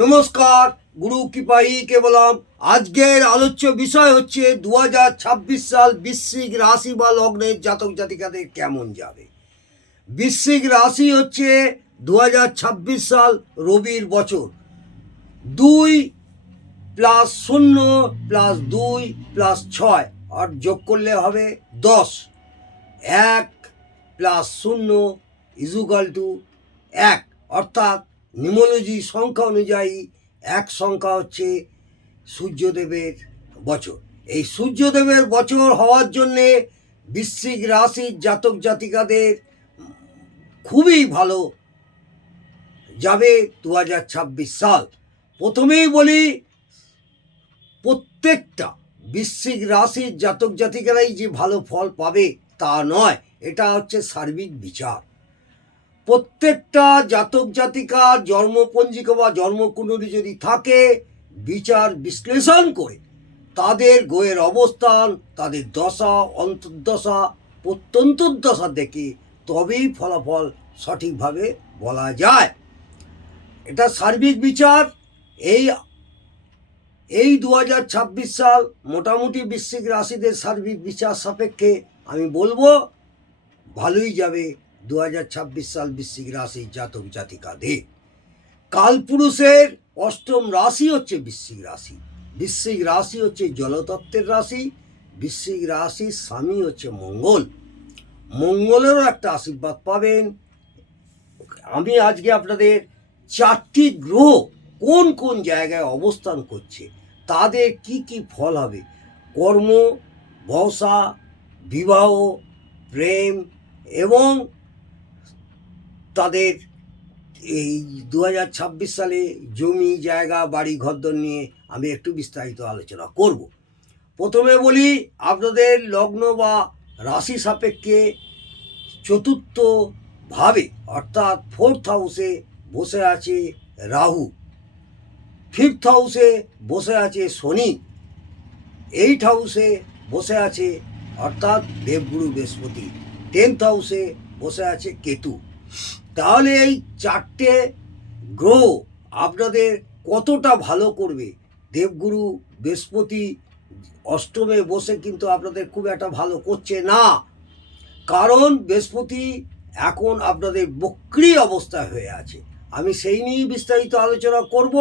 নমস্কার, গুরু কৃপাই কেবলম। আজকের আলোচ্য বিষয় হচ্ছে 2026 সাল বৃশ্চিক রাশি বা লগ্নের জাতক জাতিকাদের কেমন যাবে। বৃশ্চিক রাশি হচ্ছে 2026 সাল রবির বছর। 2+0+2+6 আর যোগ করলে হবে 10। 1+0 অর্থাৎ নিউমোলজি সংখ্যা অনুযায়ী এক সংখ্যা হচ্ছে সূর্যদেবের বছর। এই সূর্যদেবের বছর হওয়ার জন্যে বৃশ্চিক রাশির জাতক জাতিকাদের খুবই ভালো যাবে 2026 সাল। প্রথমেই বলি, প্রত্যেকটা বৃশ্চিক রাশির জাতক জাতিকারাই যে ভালো ফল পাবে তা নয়, এটা হচ্ছে সার্বিক বিচার। প্রত্যেকটা জাতক জাতিকা জন্মপঞ্জিকা বা জন্মকুণ্ডলী যদি থাকে, বিচার বিশ্লেষণ করে তাদের গ্রহের অবস্থান, তাদের দশা, অন্তর্দশা, প্রত্যন্তর্দশা দেখে তবেই ফলাফল সঠিকভাবে বলা যায়। এটা সার্বিক বিচার। এই 2026 সাল মোটামুটি বৃশ্চিক রাশিদের সার্বিক বিচার সাপেক্ষে আমি বলবো ভালোই যাবে 2026 সাল বৃশ্চিক রাশির জাতক জাতিকাদের। কালপুরুষের অষ্টম রাশি হচ্ছে বৃশ্চিক রাশি। বৃশ্চিক রাশি হচ্ছে জলতত্ত্বের রাশি। বৃশ্চিক রাশির স্বামী হচ্ছে মঙ্গল। মঙ্গলেরও একটা আশীর্বাদ পাবেন। আমি আজকে আপনাদের 4টি গ্রহ কোন কোন জায়গায় অবস্থান করছে, তাদের কি কি ফল হবে, কর্ম, ব্যবসা, বিবাহ, প্রেম এবং তাদের এই 2026 সালে জমি জায়গা বাড়ি ঘরদর নিয়ে আমি একটু বিস্তারিত আলোচনা করব। প্রথমে বলি, আপনাদের লগ্ন বা রাশি সাপেক্ষে চতুর্থ ভাবে অর্থাৎ 4th হাউসে বসে আছে রাহু, 5th হাউসে বসে আছে শনি, 8th হাউসে বসে আছে অর্থাৎ দেবগুরু বৃহস্পতি, 10th হাউসে বসে আছে কেতু। তাহলে এই 4টে গ্রহ আপনাদের কতটা ভালো করবে। দেবগুরু বৃহস্পতি অষ্টমে বসে কিন্তু আপনাদের খুব একটা ভালো করছে না, কারণ বৃহস্পতি এখন আপনাদের বক্রী অবস্থায় হয়ে আছে। আমি সেই নিয়েই বিস্তারিত আলোচনা করব।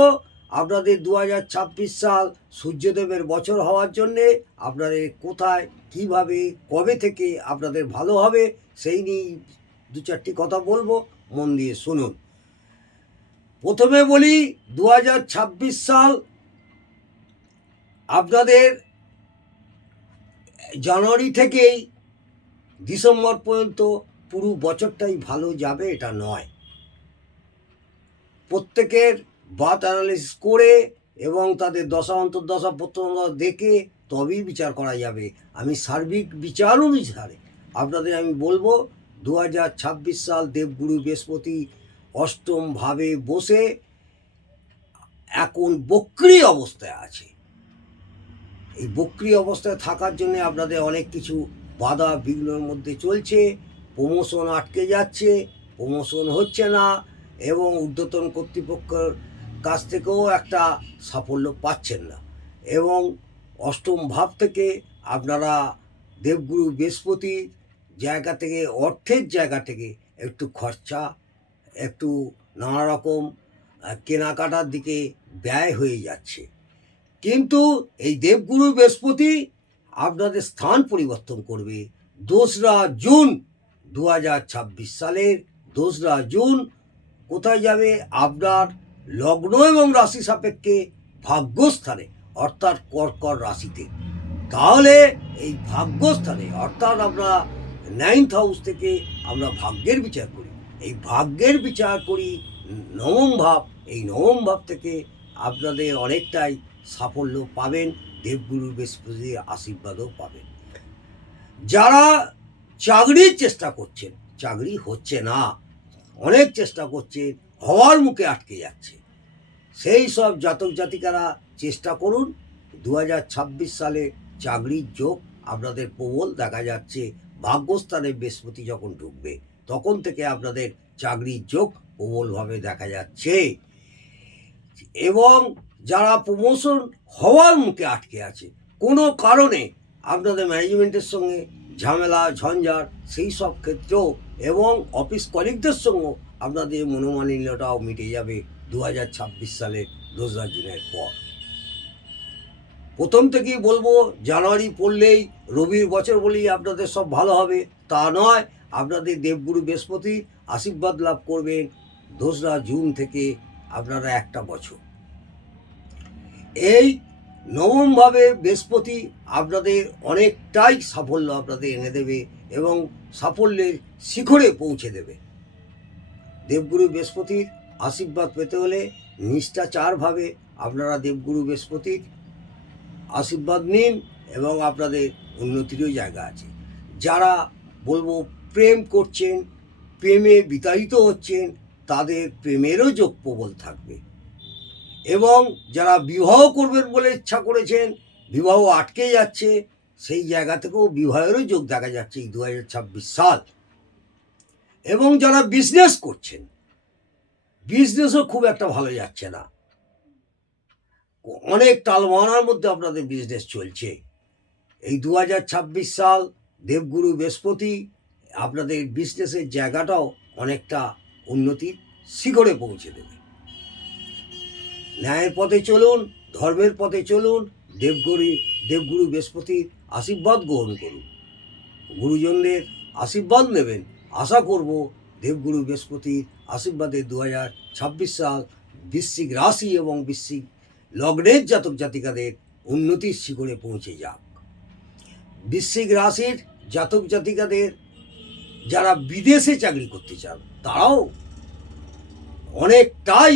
আপনাদের 2026 সাল সূর্যদেবের বছর হওয়ার জন্যে আপনাদের কোথায়, কিভাবে, কবে থেকে আপনাদের ভালো হবে সেই নিয়েই 2-4টি কথা বলবো, মন দিয়ে শুনুন। প্রথমে বলি, 2026 সাল আপনাদের জানুয়ারি থেকেই ডিসেম্বর পর্যন্ত পুরো বছরটাই ভালো যাবে এটা নয়। প্রত্যেকের বার্থ অ্যানালিসিস করে এবং তাদের দশা অন্তর্দশা প্রত্যন্তদশা দেখে তবেই বিচার করা যাবে। আমি সার্বিক বিচার অনুসারে আপনাদের আমি বলবো 2026 সাল দেবগুরু বৃহস্পতি অষ্টম ভাবে বসে এখন বক্রী অবস্থায় আছে। এই বক্রী অবস্থায় থাকার জন্য আপনাদের অনেক কিছু বাধা বিঘ্নের মধ্যে চলছে। প্রমোশন আটকে যাচ্ছে, প্রমোশন হচ্ছে না এবং ঊর্ধ্বতন কর্তৃপক্ষের কাছ থেকেও একটা সাফল্য পাচ্ছেন না। এবং অষ্টম ভাব থেকে আপনারা দেবগুরু বৃহস্পতির জায়গা থেকে, অর্থের জায়গা থেকে একটু খরচা, একটু নানা রকম কেনাকাটার দিকে ব্যয় হয়ে যাচ্ছে। কিন্তু এই দেবগুরু বৃহস্পতি আপনাদের স্থান পরিবর্তন করবে 2রা জুন 2026 সালের 2রা জুন। কোথায় যাবে? আপনার লগ্ন এবং রাশি সাপেক্ষে ভাগ্যস্থানে অর্থাৎ কর্কট রাশিতে। তাহলে এই ভাগ্যস্থানে অর্থাৎ আমরা 9th হাউস থেকে আমরা ভাগ্যের বিচার করি। এই ভাগ্যের বিচার করি নবম ভাব। এই নবম ভাব থেকে আপনাদের অনেকটাই সাফল্য পাবেন, দেবগুরু বৃহস্পতির আশীর্বাদও পাবেন। যারা চাকরির চেষ্টা করছেন, চাকরি হচ্ছে না, অনেক চেষ্টা করছেন, হওয়ার মুখে আটকে যাচ্ছে, সেই সব জাতক জাতিকারা চেষ্টা করুন। 2026 সালে চাকরির যোগ আপনাদের প্রবল দেখা যাচ্ছে। ভাগ্যস্থানে বৃহস্পতি যখন ঢুকবে তখন থেকে আপনাদের চাকরির যোগ প্রবলভাবে দেখা যাচ্ছে। এবং যারা প্রমোশন হওয়ার মুখে আটকে আছে কোনো কারণে আপনাদের ম্যানেজমেন্টের সঙ্গে ঝামেলা ঝঞ্ঝাট সেই সব ক্ষেত্রেও এবং অফিস কলিগদের সঙ্গেও আপনাদের মনোমালিন্যটাও মিটে যাবে 2026 সালের 2রা জুনের পর। প্রথম থেকেই বলবো জানুয়ারি পড়লেই রবির বছর বলেই আপনাদের সব ভালো হবে তা নয়। আপনাদের দেবগুরু বৃহস্পতির আশীর্বাদ লাভ করবেন 2রা জুন থেকে আপনারা একটা বছর। এই নবমভাবে বৃহস্পতি আপনাদের অনেকটাই সাফল্য আপনাদের এনে দেবে এবং সাফল্যের শিখরে পৌঁছে দেবে। দেবগুরু বৃহস্পতির আশীর্বাদ পেতে হলে নিষ্ঠাচারভাবে আপনারা দেবগুরু বৃহস্পতির আশীর্বাদ নিন এবং আপনাদের উন্নতিরও জায়গা আছে। যারা বলবো প্রেম করছেন, প্রেমে বিতাড়িত হচ্ছেন, তাদের প্রেমেরও যোগ প্রবল থাকবে এবং যারা বিবাহ করবেন বলে ইচ্ছা করেছেন, বিবাহ আটকে যাচ্ছে, সেই জায়গা থেকেও বিবাহেরও যোগ দেখা যাচ্ছে এই 2026 সাল। এবং যারা বিজনেস করছেন, বিজনেসও খুব একটা ভালো যাচ্ছে না, অনেক টালমানার মধ্যে আপনাদের বিজনেস চলছে। এই 2026 সাল দেবগুরু বৃহস্পতি আপনাদের বিজনেসের জায়গাটাও অনেকটা উন্নতির শিখরে পৌঁছে দেবে। ন্যায়ের পথে চলুন, ধর্মের পথে চলুন, দেবগুরু বৃহস্পতির আশীর্বাদ গ্রহণ করুন, গুরুজনদের আশীর্বাদ নেবেন। আশা করব দেবগুরু বৃহস্পতির আশীর্বাদে 2026 সাল বৃশ্চিক রাশি এবং বৃশ্চিক লগ্নের জাতক জাতিকাদের উন্নতির শিখরে পৌঁছে যাক। বৃশ্চিক রাশির জাতক জাতিকাদের যারা বিদেশে চাকরি করতে চান তারাও অনেকটাই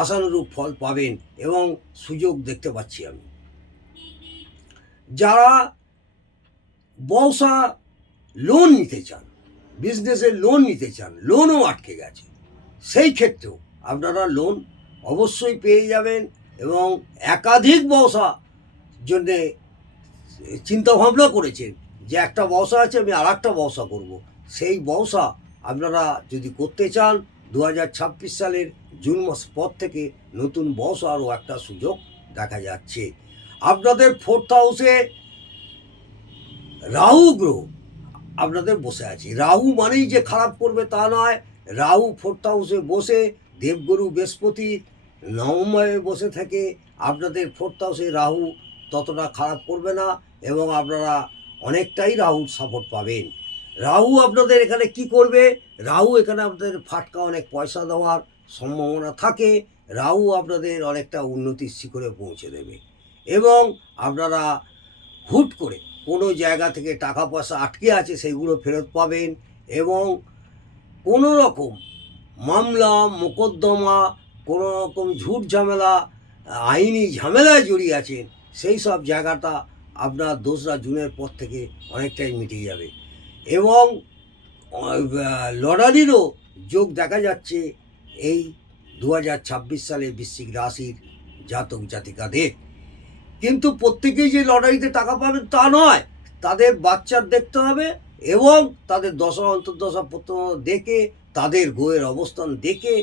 আশানুরূপ ফল পাবেন এবং সুযোগ দেখতে পাচ্ছি আমি। যারা ব্যবসা লোন নিতে চান, বিজনেসের লোন নিতে চান, লোনও আটকে গেছে, সেই ক্ষেত্রেও আপনারা লোন অবশ্যই পেয়ে যাবেন এবং একাধিক ব্যবসা জন্যে চিন্তাভাবনা করেছেন যে একটা ব্যবসা আছে আমি আর একটা ব্যবসা করবো, সেই ব্যবসা আপনারা যদি করতে চান 2026 সালের জুন মাস পর থেকে নতুন ব্যবসা আরও একটা সুযোগ দেখা যাচ্ছে। আপনাদের 4th হাউসে রাহু গ্রহ আপনাদের বসে আছে। রাহু মানেই যে খারাপ করবে তা নয়, রাহু 4th হাউসে বসে দেবগুরু বৃহস্পতি নবমভাবে বসে থেকে আপনাদের 4th হাউসে রাহু ততটা খারাপ করবে না এবং আপনারা অনেকটাই রাহুর সাপোর্ট পাবেন। রাহু আপনাদের এখানে কি করবে? রাহু এখানে আপনাদের ফাটকা অনেক পয়সা দেওয়ার সম্ভাবনা থাকে। রাহু আপনাদের অনেকটা উন্নতির শিখরে পৌঁছে দেবে এবং আপনারা হুট করে কোনো জায়গা থেকে টাকা পয়সা আটকে আছে সেগুলো ফেরত পাবেন এবং কোনো রকম মামলা মোকদ্দমা, কোনো রকম ঝুট ঝামেলা, আইনি ঝামেলায় জড়িয়ে আছেন, সেই সব জায়গাটা আপনার 2রা জুনের পর থেকে অনেকটাই মিটে যাবে এবং লটারিরও যোগ দেখা যাচ্ছে এই 2026 সালে বৃশ্চিক রাশির জাতক জাতিকাদের। কিন্তু প্রত্যেকেই যে লটারিতে টাকা পাবেন তা নয়, তাদের বাচ্চার দেখতে হবে এবং তাদের দশা অন্তর্দশা প্রত্যয় দেখে, তাদের গ্রহের অবস্থান দেখে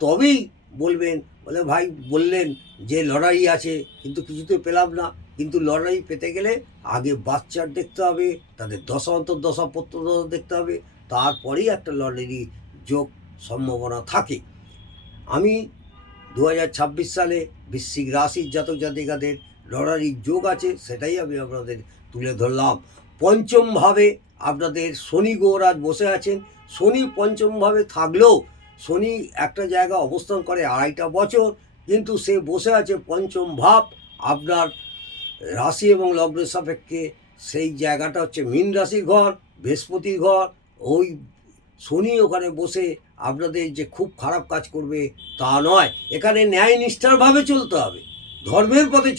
তবেই বলবেন। বলে ভাই বললেন যে লটারি আছে কিন্তু কিছুতে পেলাম না, কিন্তু লটারি পেতে গেলে আগে বাচ্চার দেখতে হবে, তাদের দশা অন্তর্দশা প্রত্যয় দেখতে হবে, তারপরেই একটা লটারি যোগ সম্ভাবনা থাকে। আমি 2026 সালে বৃশ্চিক রাশির জাতক জাতিকাদের লটারির যোগ আছে সেটাই আমি আপনাদের তুলে ধরলাম। পঞ্চমভাবে আপনাদের শনি গ্রহরাজ বসে আছেন। শনি পঞ্চমভাবে থাকলেও শনি একটা জায়গা অবস্থান করে 2.5 বছর, কিন্তু সে বসে আছে পঞ্চম ভাব আপনার রাশি এবং লগ্নের সাপেক্ষে। সেই জায়গাটা হচ্ছে মীন রাশির ঘর, বৃহস্পতির ঘর। ওই শনি ওখানে বসে আপনাদের যে খুব খারাপ কাজ করবে তা নয়, এখানে ন্যায় নিষ্ঠারভাবে চলতে হবে, ধর্মের পথে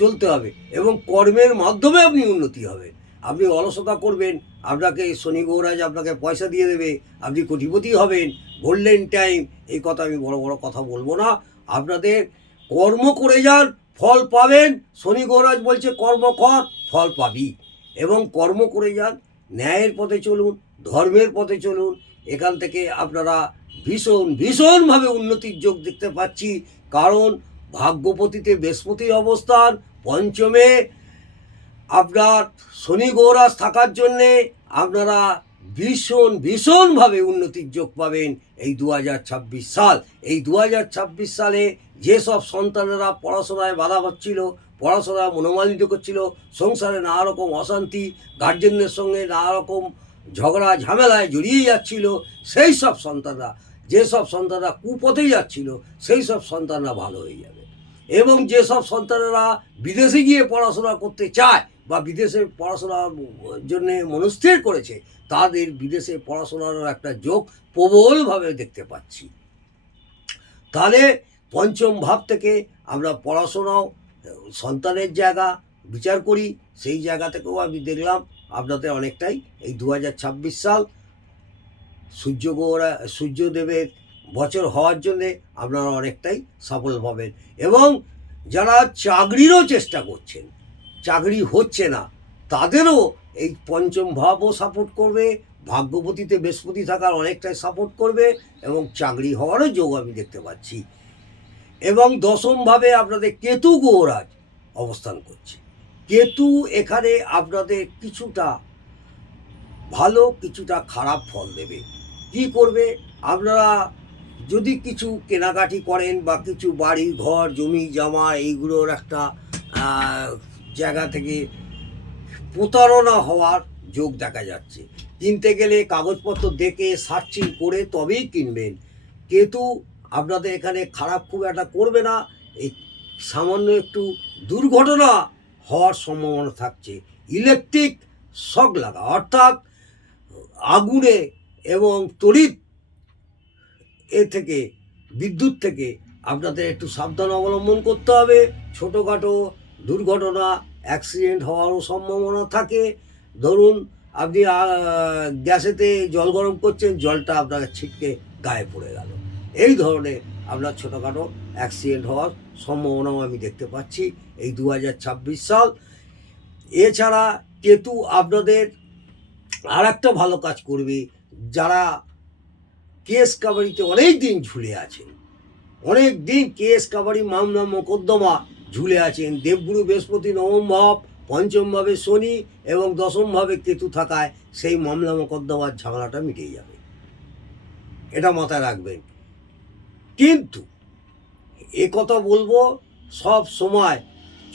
চলতে হবে এবং কর্মের মাধ্যমে আপনি উন্নতি হবেন। আপনি অলসতা করবেন, আপনাকে শনি গ্রহরাজ আপনাকে পয়সা দিয়ে দেবে, আপনি কোটিপতি হবেন, গোল্ডেন টাইম, এই কথা আমি বড় বড় কথা বলবো না। আপনাদের কর্ম করে যান, ফল পাবেন। শনি গ্রহরাজ বলছে কর্ম কর, ফল পাবি এবং কর্ম করে যান, ন্যায়ের পথে চলুন, ধর্মের পথে চলুন। এখান থেকে আপনারা ভীষণভাবে উন্নতির যোগ দেখতে পাচ্ছি, কারণ ভাগ্যপতিতে বৃহস্পতির অবস্থান, পঞ্চমে আপনার শনি গৌরাজ থাকার জন্যে আপনারা ভীষণভাবে উন্নতির যোগ পাবেন এই 2026 সাল। এই 2026 সালে যেসব সন্তানেরা পড়াশোনায় বাধা পাচ্ছিল, পড়াশোনায় মনোমালিন্য করছিল, সংসারে নানা রকম অশান্তি, গার্জেনদের সঙ্গে নানা রকম ঝগড়া ঝামেলায় জড়িয়ে যাচ্ছিল, সেই সব সন্তানরা, যেসব সন্তানরা কুপথে যাচ্ছিল, সেই সব সন্তানরা ভালো হয়ে যাবে। এবং যেসব সন্তানেরা বিদেশে গিয়ে পড়াশোনা করতে চায় বা বিদেশে পড়াশোনার জন্য মনস্থির করেছে, তাদের বিদেশে পড়াশোনার একটা যোগ প্রবলভাবে দেখতে পাচ্ছি। তাহলে পঞ্চম ভাব থেকে আমরা পড়াশোনাও সন্তানের জায়গা বিচার করি, সেই জায়গা থেকেও আমি দেখলাম আপনাদের অনেকটাই এই 2026 সাল সূর্যদেবের বছর হওয়ার জন্যে আপনারা অনেকটাই সফল পাবেন। এবং যারা চাকরিরও চেষ্টা করছেন, চাকরি হচ্ছে না, তাদেরও এই পঞ্চম ভাবও সাপোর্ট করবে, ভাগ্যপতিতে বৃহস্পতি থাকার অনেকটাই সাপোর্ট করবে এবং চাকরি হওয়ারও যোগ আমি দেখতে পাচ্ছি। এবং দশমভাবে আপনাদের কেতু গৌরাজ অবস্থান করছে। কেতু এখানে আপনাদের কিছুটা ভালো কিছুটা খারাপ ফল দেবে। কি করবে? আপনারা যদি কিছু কেনাকাটি করেন বা কিছু বাড়ি ঘর জমি জমা এইগুলোর একটা জায়গা থেকে প্রতারণা হওয়ার যোগ দেখা যাচ্ছে। কিনতে গেলে কাগজপত্র দেখে সার্চিং করে তবেই কিনবেন। কেতু আপনাদের এখানে খারাপ খুব একটা করবে না, এই সামান্য একটু দুর্ঘটনা হওয়ার সম্ভাবনা থাকছে। ইলেকট্রিক শক লাগা, অর্থাৎ আগুনে এবং তড়িৎ থেকে বিদ্যুৎ থেকে আপনাদের একটু সাবধান অবলম্বন করতে হবে। ছোটোখাটো দুর্ঘটনা অ্যাক্সিডেন্ট হওয়ারও সম্ভাবনা থাকে। ধরুন আপনি গ্যাসেতে জল গরম করছেন, জলটা আপনাকে ছিটকে গায়ে পড়ে গেল, এই ধরনের আপনার ছোটোখাটো অ্যাক্সিডেন্ট হওয়ার সম্ভাবনাও আমি দেখতে পাচ্ছি এই 2026 সাল। এছাড়া কেতু আপনাদের আর একটা ভালো কাজ করবে, যারা কেস কাবারিতে অনেক দিন ঝুলে আছেন, অনেক দিন কেস কাবারি মামলা মোকদ্দমা ঝুলে আছেন, দেবগুরু বৃহস্পতি নবম ভাব, পঞ্চম ভাবে শনি এবং দশম ভাবে কেতু থাকায় সেই মামলা মোকদ্দমার ঝামেলাটা মিটে যাবে, এটা মাথায় রাখবেন। কিন্তু এ কথা বলবো, সব সময়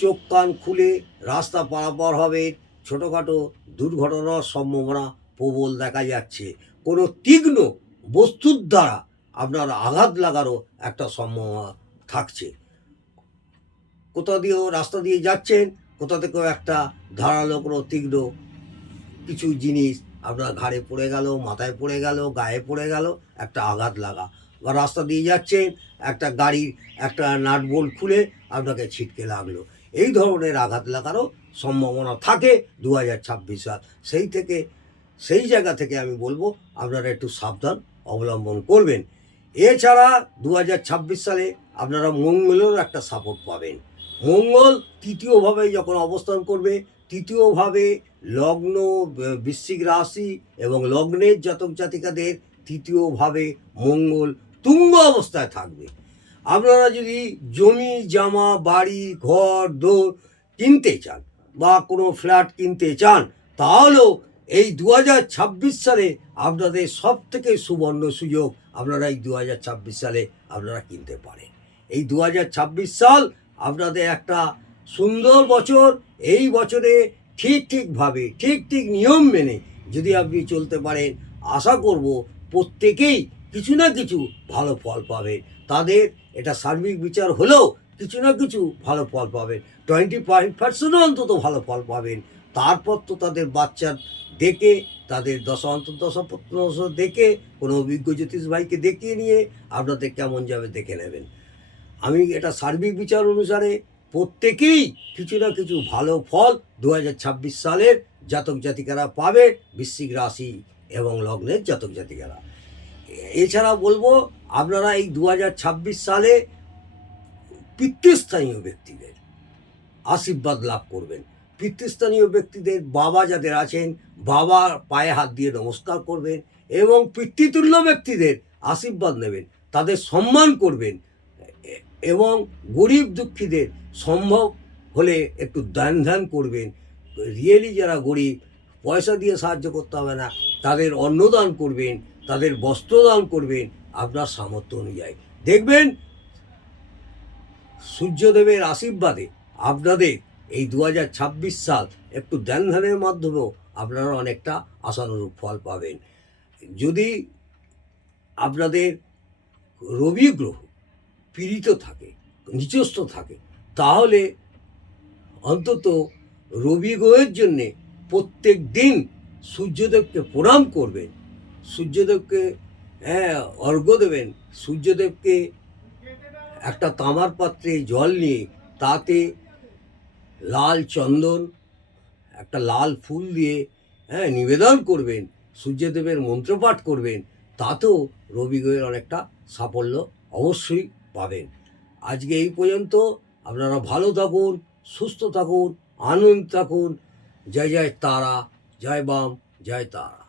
চোখ কান খুলে রাস্তা পারাপার হবে, ছোটোখাটো দুর্ঘটনার সম্ভাবনা প্রবল দেখা যাচ্ছে। কোনো তীক্ষ্ণ বস্তুর দ্বারা আপনার আঘাত লাগারও একটা সম্ভাবনা থাকছে। কোথা দিয়েও রাস্তা দিয়ে যাচ্ছেন, কোথা থেকেও একটা ধারালো কোনো তীক্ষ্ণ কিছু জিনিস আপনার ঘাড়ে পড়ে গেল, মাথায় পড়ে গেল, গায়ে পড়ে গেল, একটা আঘাত লাগা। বা রাস্তা দিয়ে যাচ্ছেন, একটা গাড়ির একটা নাট বোল্ট খুলে আপনাকে ছিটকে লাগলো, এই ধরনের আঘাত লাগারও সম্ভাবনা থাকে 2026 সাল। সেই জায়গা থেকে আমি বলবো আপনারা একটু সাবধান অবলম্বন করবেন। এছাড়া 2026 সালে আপনারা মঙ্গলেরও একটা সাপোর্ট পাবেন। মঙ্গল তৃতীয়ভাবে যখন অবস্থান করবে, তৃতীয়ভাবে লগ্ন বৃশ্চিক রাশি এবং লগ্নের জাতক জাতিকাদের তৃতীয়ভাবে মঙ্গল তুঙ্গ অবস্থায় থাকবে। আপনারা যদি জমি জমা বাড়ি ঘর দোর কিনতে চান বা কোনো ফ্ল্যাট কিনতে চান, তাহলেও এই 2026 সালে আপনাদের সব থেকে সুবর্ণ সুযোগ, আপনারা এই 2026 সালে আপনারা কিনতে পারেন। এই 2026 সাল আপনাদের একটা সুন্দর বছর। এই বছরে ঠিকভাবে ঠিক নিয়ম মেনে যদি আপনি চলতে পারেন, আশা করব প্রত্যেকেই কিছু না কিছু ভালো ফল পাবে। তাদের এটা সার্বিক বিচার হলেও কিছু না কিছু ভালো ফল পাবেন, 25% অন্তত ভালো ফল পাবেন। তারপর তো তাদের বাচ্চার দেখে, তাদের দশা অন্তর্দশা প্রত্নদশা দেখে, কোনো অভিজ্ঞ জ্যোতিষ ভাইকে দেখিয়ে নিয়ে আপনাদের কেমন যাবে দেখে নেবেন। আমি এটা সার্বিক বিচার অনুসারে প্রত্যেকেই কিছু না কিছু ভালো ফল 2026 সালের জাতক জাতিকারা পাবে, বৃশ্চিক রাশি এবং লগ্নের জাতক জাতিকারা। এছাড়া বলবো আপনারা এই 2026 সালে পিতৃস্থানীয় ব্যক্তিদের আশীর্বাদ লাভ করবেন। পিতৃস্থানীয় ব্যক্তিদের বাবা যাদের আছেন, বাবার পায়ে হাত দিয়ে নমস্কার করবেন এবং পিতৃতুল্য ব্যক্তিদের আশীর্বাদ নেবেন, তাদের সম্মান করবেন। এবং গরিব দুঃখীদের সম্ভব হলে একটু দান ধ্যান করবেন। রিয়েলি যারা গরিব, পয়সা দিয়ে সাহায্য করতে হবে না, তাদের অন্নদান করবেন, তাদের বস্ত্রদান করবেন আপনার সামর্থ্য অনুযায়ী। দেখবেন সূর্যদেবের আশীর্বাদে আপনাদের এই 2026 সাল একটু ধ্যান ধ্যানের মাধ্যমেও আপনারা অনেকটা আশানুরূপ ফল পাবেন। যদি আপনাদের রবি গ্রহ পীড়িত থাকে, নিচস্থ থাকে, তাহলে অন্তত রবি গ্রহের জন্যে প্রত্যেক দিন সূর্যদেবকে প্রণাম করবেন, সূর্যদেবকে অর্ঘ্য দেবেন, সূর্যদেবকে একটা তামার পাত্রে জল নিয়ে তাতে লাল চন্দন, একটা লাল ফুল দিয়ে নিবেদন করবেন, সূর্যদেবের মন্ত্রপাঠ করবেন, তাতেও রবি গ্রহের অনেকটা সাফল্য অবশ্যই পাবেন। আজকে এই পর্যন্ত। আপনারা ভালো থাকুন, সুস্থ থাকুন, আনন্দ থাকুন। জয় জয় তারা, জয় বাম, জয় তারা।